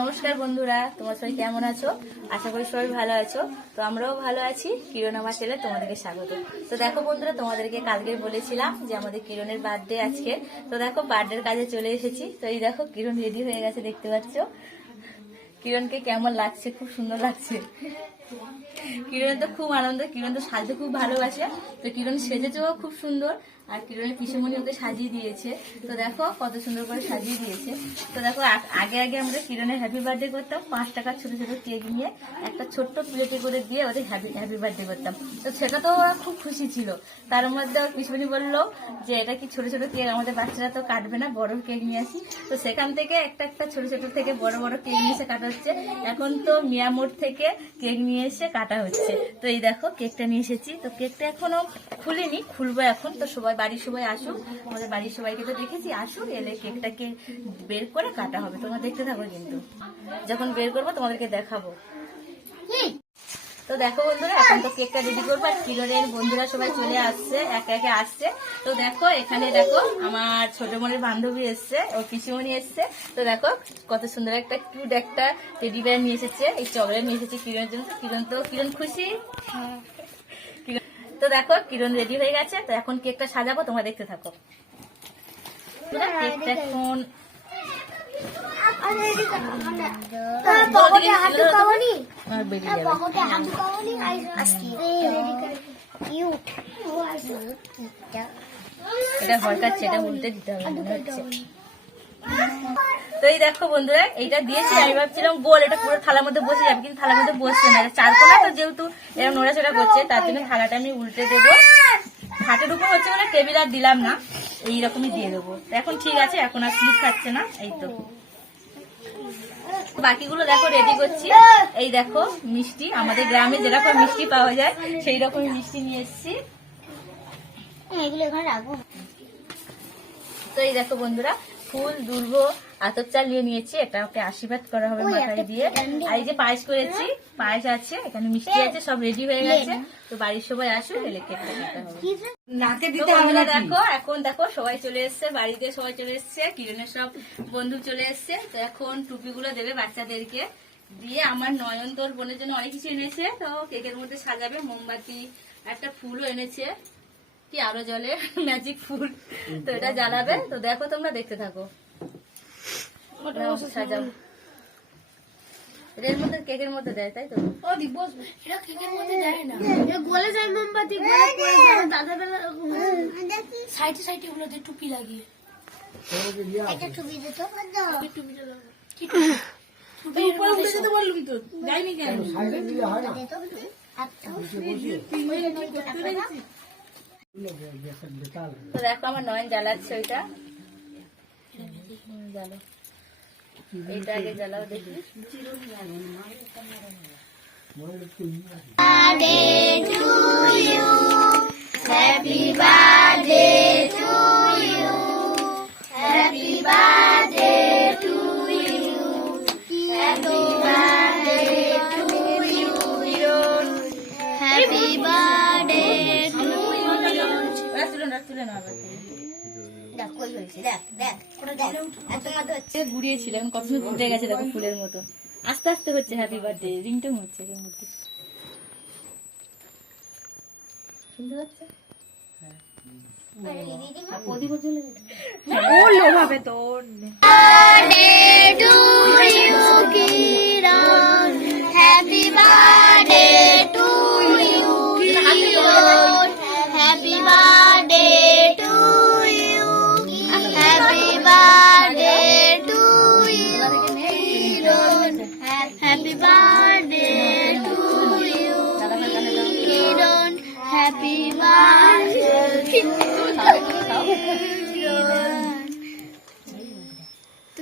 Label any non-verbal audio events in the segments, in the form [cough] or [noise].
নমস্কার বন্ধুরা, তোমার সবাই কেমন আছো? আশা করি সবাই ভালো আছো। তো আমরাও ভালো আছি। কিরণ আমার ছেলে, তোমাদেরকে স্বাগত। তো দেখো বন্ধুরা, তোমাদেরকে কালকে বলেছিলাম যে আমাদের কিরণের বার্থডে আজকে। তো দেখো বার্থডের কাজে চলে এসেছি। তো এই দেখো, কিরণ রেডি হয়ে গেছে, দেখতে পাচ্ছ? কিরণকে কেমন লাগছে? খুব সুন্দর লাগছে। কিরণ তো খুব আনন্দ, কিরণ তো সাজতে খুব ভালোবাসে। তো কিরণ সেজেছেও খুব সুন্দর। আর কিরণের পিসুমণি ওকে সাজিয়ে দিয়েছে। তো দেখো কত সুন্দর করে সাজিয়ে দিয়েছে। তো দেখো আগে আগে আমরা কিরণের হ্যাপি বার্থডে করতাম, পাঁচ টাকার ছোট ছোট কেক নিয়ে একটা ছোট্ট প্লেটে করে দিয়ে ওদের হ্যাপি হ্যাপি বার্থডে করতাম। তো সেটা তো ওরা খুব খুশি ছিল। তার মধ্যে পিসুমণি বলল যে, এটা কি ছোট ছোট কেক আমাদের বাচ্চারা তো কাটবে না, বড় কেক নিয়ে আসি। তো সেখান থেকে একটা একটা ছোট ছোট থেকে বড় বড় কেক নিয়ে এসে কাটা হচ্ছে। এখন তো মিয়ামোড় থেকে কেক নিয়ে এসে কাটা হচ্ছে। তো এই দেখো কেকটা নিয়ে এসেছি। তো কেকটা এখনও খুলিনি, খুলবো এখন। তো সবাই বাড়ির সবাই আসুক আমাদের বাড়ির সবাইকে তো দেখেছি আসুক এলে কেকটাকে বের করে কাটা হবে। তোমরা দেখতে থাকো কিন্তু। যখন বের করব তোমাদেরকে দেখাবো। তো দেখো বন্ধুরা এখন তো কেকটা রেডি করব আর কিরণের বন্ধুরা সবাই চলে আসছে একে একে আসছে। তো দেখো এখানে দেখো আমার ছোট বোনের বান্ধবী এসছে ও পিসিমণি এসছে। তো দেখো কত সুন্দর একটা কিউট একটা টেডি বেয়ার নিয়ে এসেছে। এই চকলেট নিয়ে এসেছে কিরণের জন্য। কিরণ তো কিরণ খুশি? কিরণ- তো দেখো কিরণ রেডি হয়ে গেছে তো এখন কেকটা সাজাবো তোমরা দেখতে থাকো। কেকটা এখন পাবনি আস্তে কিউট এটা হরকাচ্ছে এটা উল্টে দিতে হবে মনে তো এই দেখো বন্ধুরা এইটা দিয়েছি। আমি ভাবছিলাম গোল এটা পুরো থালার মধ্যে বসে যাবে কিন্তু থালার মধ্যে বসছে না। চার কোনা তো যেহেতু এরকম নড়াচড়া করছে তার জন্য থালাটা আমি উল্টে দেবো। হাটের উপর হচ্ছে বলে টেবিল আর দিলাম না এইরকমই দিয়ে দেবো। তো এখন ঠিক আছে এখন আর স্লিপ খাচ্ছে না এই তো। বাকিগুলো দেখো রেডি করছি। এই দেখো মিষ্টি। আমাদের গ্রামে যেরকম মিষ্টি পাওয়া যায় সেই রকম মিষ্টি নিয়ে এসেছি। তো এই দেখো বন্ধুরা ফুল দুর্ব আতপ চাল নিয়ে নিয়েছি। এটা ওকে আশীর্বাদ করা হবে মাথায় দিয়ে। আর এই যে পায়েস করেছি পায়েস আছে এখানে মিষ্টি আছে সব রেডি হয়ে গেছে। তো বাড়ির সবাই আসুক এলে হবে। নাকে দিতে হবে না দেখো এখন দেখো সবাই চলে এসছে বাড়িতে সবাই চলে এসছে কিরণের সব বন্ধু চলে এসছে। তো এখন টুপিগুলো দেবে বাচ্চাদেরকে। দিয়ে আমার নয়ন তোর বোনের জন্য অনেক কিছু এনেছে। তো কেকের মধ্যে সাজাবে মোমবাতি একটা ফুলও এনেছে। কি আরও জলে ম্যাজিক ফুল। তো এটা জ্বালাবে। তো দেখো তোমরা দেখতে থাকো। নাও, সাজাও। এর মধ্যে কেকের মধ্যে দেয় তাই তো? এটা কেকের মধ্যে যায় না। এটা গলে যায় মোমবাতি গলে পড়ে যায় দাদা বেলা সাইডে সাইডে টুপি লাগিয়ে। একটা টুপি দে তো। টুপিটা দাও উপরে উঠে যেতে বললুম তো। যাইনি কেন? তো আমার নয়ন জ্বালাচ্ছে ওইটা। জ্বালাও দেখি। হ্যাপি এখন কত ফুটে গেছে দেখো ফুলের মতো। আস্তে আস্তে হচ্ছে হ্যাপি বার্থডে রিংটং হচ্ছে এর মধ্যে। শুনতে পাচ্ছ? প্রদীপও চলে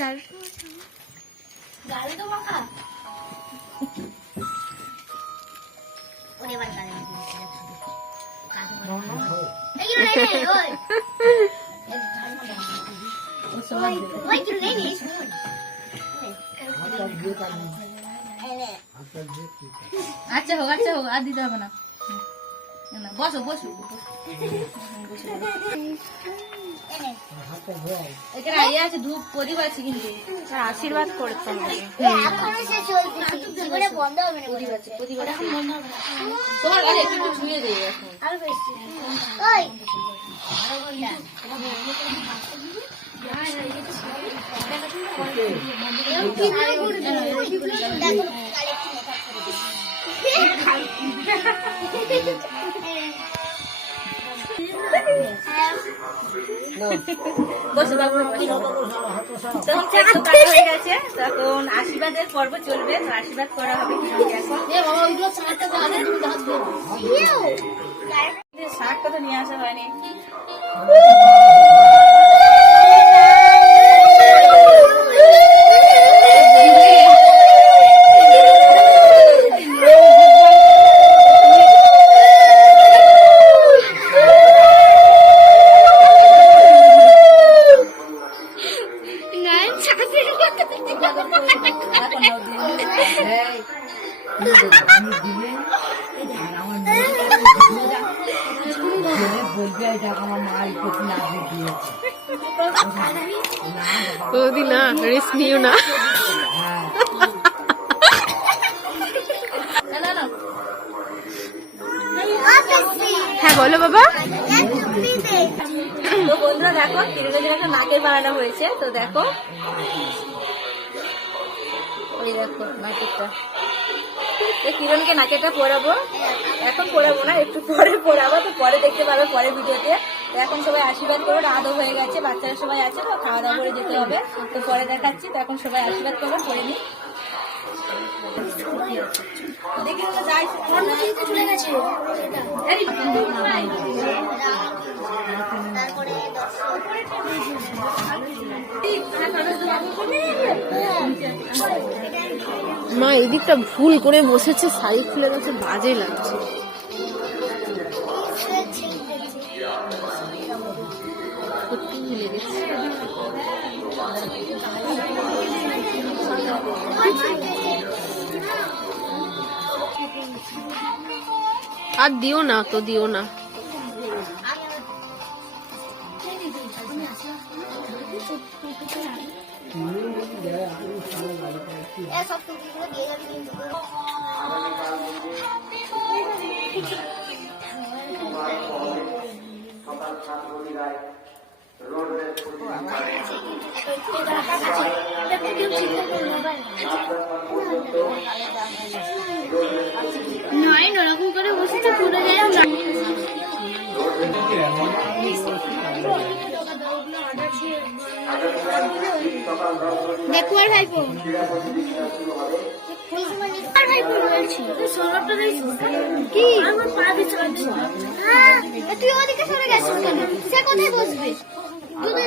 দাঁড়। গালে তো মাখা। ওরে গালে ওই। ওই কি রে নি। আচ্ছা হোক আচ্ছা হোক আর দিতে হবে না। না, বসো বসো বসো। [laughs] এখানে আইডিয়া আছে ধূপ প্রদীপ আছে কিন্তু। আশীর্বাদ করতে হবে। এখনও তখন আশীর্বাদের পর্ব চলবে আশীর্বাদ করা হবে শাক এখন নিয়ে আসা হয়নি হ্যাঁ বলো বাবা। তো বন্ধুরা, দেখো কিরণের একটা নাকের বানানো হয়েছে, তো দেখো। ওই দেখো নাকেরটা কিরণকে নাকেরটা পরাবো এখন পরাবো না একটু পরে পরাবো তো পরে দেখতে পারব পরে ভিডিওতে। তো এখন সবাই আশীর্বাদ করব রাতও হয়ে গেছে বাচ্চারা সবাই আছে তো খাওয়া দাওয়া করে যেতে হবে। তো পরে দেখাচ্ছি তো এখন সবাই আশীর্বাদ করব করে নি দেখি তো যাই চলে গেছে মা, এদিকটা ভুল করে বসেছে, শাড়ি খুলে গেছে, বাজে লাগছে। আর দিও না, তো দিও না। সব টুপিগুলো দিয়ে যাবে ওরকম করে বসেছে পুরো যায় দেখো আর ভাইপো। আর ভাইপো রয়েছে কি? দিচ্ছে তুই ওদিকে সরে গেছিস কেন? সে কোথায় বসবে? তুই তো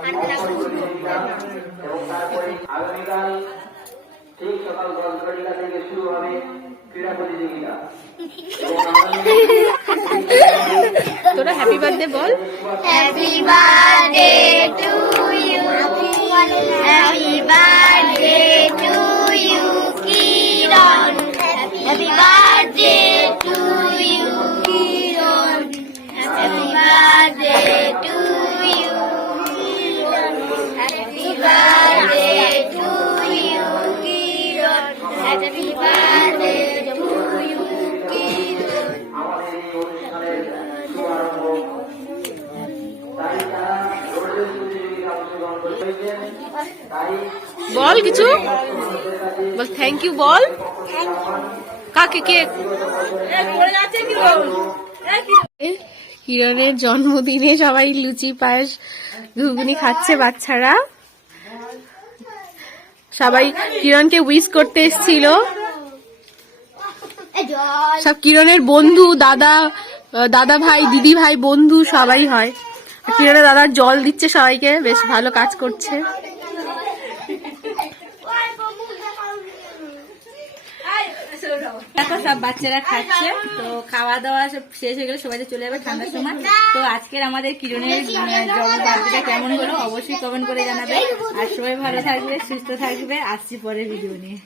এদিকে সরে আগামীকাল সকাল থেকে শুরু হবে ক্রীড়া প্রতিযোগিতা তোরা হ্যাপি বার্থডে বল Happy birthday to you. Happy birthday বল কিছু? বল থ্যাংক ইউ বল। কাকে, কে। কিরণের জন্মদিনে সবাই লুচি, পায়েস, ঘুগনি খাচ্ছে বাচ্চারা। সবাই কিরণকে উইশ করতে এসেছিল। সব কিরণের বন্ধু, দাদা দাদা ভাই দিদি ভাই বন্ধু সবাই হয়। আর কিরণের দাদা জল দিচ্ছে সবাইকে বেশ ভালো কাজ করছে। দেখো সব বাচ্চারা খাচ্ছে তো খাওয়া দাওয়া সব শেষ হয়ে গেলে সবাই চলে যাবে ঠান্ডার সময়। তো আজকের আমাদের কিরণের জগৎ বার্থডেটা কেমন হলো অবশ্যই কমেন্ট করে জানাবে। আর সবাই ভালো থাকবে সুস্থ থাকবে। আসছি পরের ভিডিও নিয়ে।